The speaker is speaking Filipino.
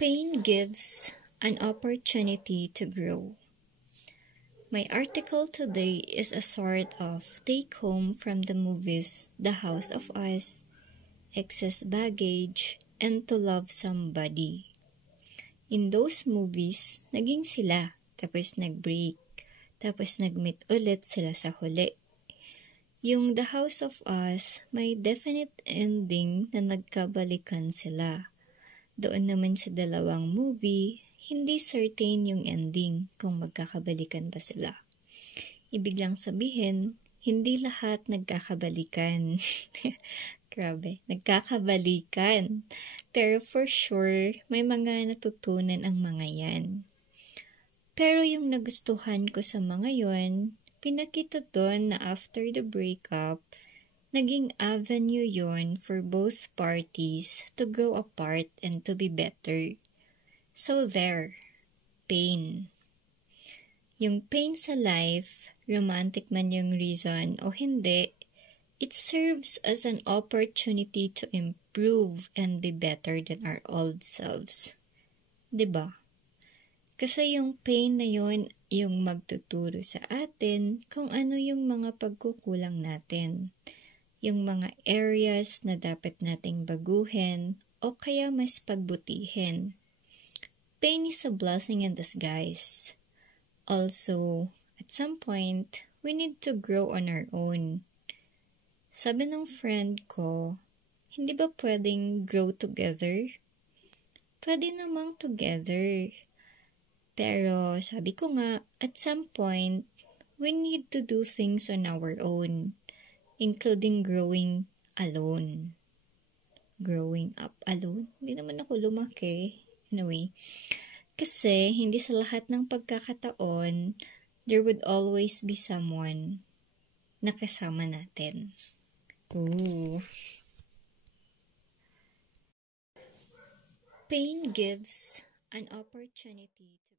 Pain gives an opportunity to grow. My article today is a sort of take home from the movies The House of Us, Excess Baggage, and To Love Somebody. In those movies, naging sila, tapos nag-break, tapos nag-meet ulit sila sa huli. Yung The House of Us, may definite ending na nagkabalikan sila. Doon naman sa dalawang movie, hindi certain yung ending kung magkakabalikan ba sila. Ibig lang sabihin, hindi lahat nagkakabalikan. Grabe, nagkakabalikan. Pero for sure, may mga natutunan ang mga yan. Pero yung nagustuhan ko sa mga yon, pinakita doon na after the breakup, naging avenue yon for both parties to grow apart and to be better. So there, pain. Yung pain sa life, romantic man yung reason o hindi, it serves as an opportunity to improve and be better than our old selves. 'Di ba? Kasi yung pain na yon yung magtuturo sa atin kung ano yung mga pagkukulang natin. Yung mga areas na dapat nating baguhin o kaya mas pagbutihin. Pain is a blessing in disguise. Also, at some point, we need to grow on our own. Sabi ng friend ko, hindi ba pwedeng grow together? Pwede namang together. Pero sabi ko nga, at some point, we need to do things on our own. Including growing alone. Growing up alone? Hindi naman ako lumaki. Anyway, kasi hindi sa lahat ng pagkakataon, there would always be someone na kasama natin. Ooh. Pain gives an opportunity to